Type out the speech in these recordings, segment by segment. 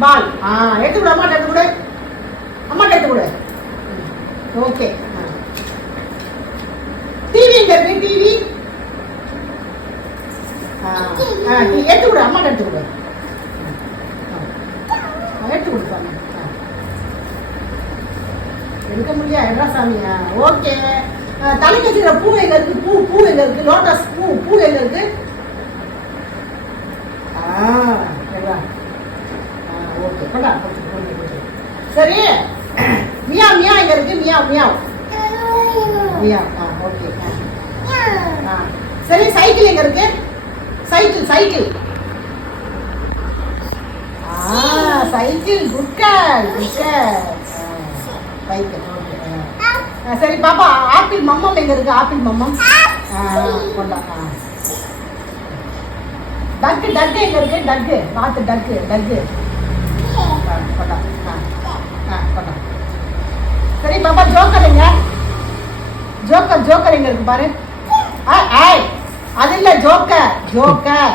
பால். ஆ எடுத்து கொடு அம்மாட்ட எடுத்து கொடு. அம்மாட்ட எடுத்து கொடு. ஓகே. டிவி எங்க இருக்கு டிவி எடுத்து கொடு அம்மாட்ட எடுத்து கொடு. எடுத்து கொடுப்பாங்க எடுக்க முடியாது என்ன சாமியா ஓகே. தலைக்கு வைக்கிற பூ எங்க இருக்கு? பூ பூ எங்க இருக்கு? லோட்டஸ் பூ பூ எங்க இருக்கு ஆ சரியா ஆ ஓகே கொண்டா. சரி. மியா மியா இங்க இருக்கு. மியா மியா மியா ஆ ஓகே. ஆ. ஆ. சரி சைக்கிள் எங்க இருக்கு? Cycle cycle. ஆ cycle good girl good girl cycle okay ஆ, சரி பாப்பா ஆப்பிள் மம்மம் எங்க இருக்கு? ஆப்பிள் மம்மம். ஆ கொண்டா. ஆ. டக்கு டக்கு எங்க இருக்கு? டக்கு. பார்த்து டக்கு டக்கு. சரி பாப்பா ஜோக்கர் எங்க ஜோக்கர் ஜோக்கர் எங்க இருக்கு பாரு. ஆ அது இல்ல ஜோக்கர் ஜோக்கர்.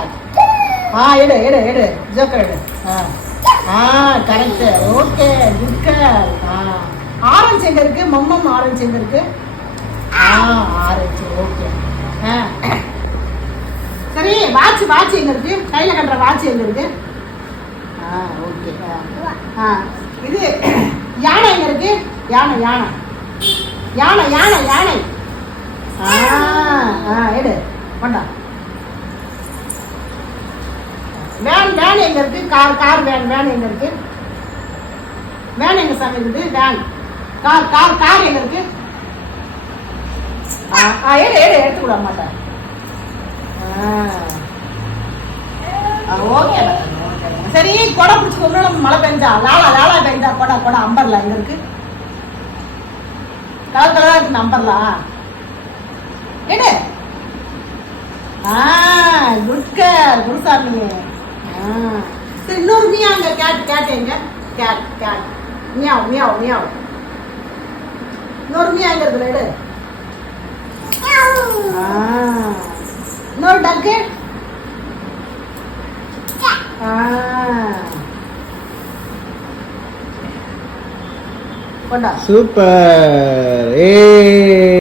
ஆ எடு எடு எடு. ஜோக்கர் எடு. ஆ. கரெக்ட் ஓகே குட் ஆ. ஆரஞ்சு எங்க இருக்கு? மம்மம் ஆரஞ்சு எங்க இருக்கு? ஆ ஆரஞ்சு. ஓகே. சரி வாட்ச் வாட்ச் எங்க இருக்கு? கையில கட்டுற வாட்ச் எங்க இருக்கு? ஆ ஓகே. ஆ. இது யானை எங்க இருக்கு? யானை யானை. யானை யானை யானை. ஆ ஆ எடு. கொண்டா. வேன் வேன் எங்க இருக்கு? கார் கார் வேன் வேன் எங்க இருக்கு? வேன் எங்க சாமி இருக்குது? வேன். கார் கார் கார் எங்க இருக்கு? ஆ ஆ, எடு எடு எடுத்து விட மாட்டேன் ஓகே. சரி கொடை பிடிச்சி நம்ம மழை பெஞ்சா? லாலா லாலா பெஞ்சா? கொடா கொடை அம்பர்ல எங்க இருக்கு? கலர் கலரா இருக்கு நம்பர்லா எடு குட்க குருசாமி. சரி இன்னொரு மியா அங்க? கேட் கேட் எங்க? Cat cat meow meow meow இன்னொரு மியா எங்க இருக்குல்ல எடு. இன்னொரு டக்கு ஆ கொண்டா சூப்பர். ஏ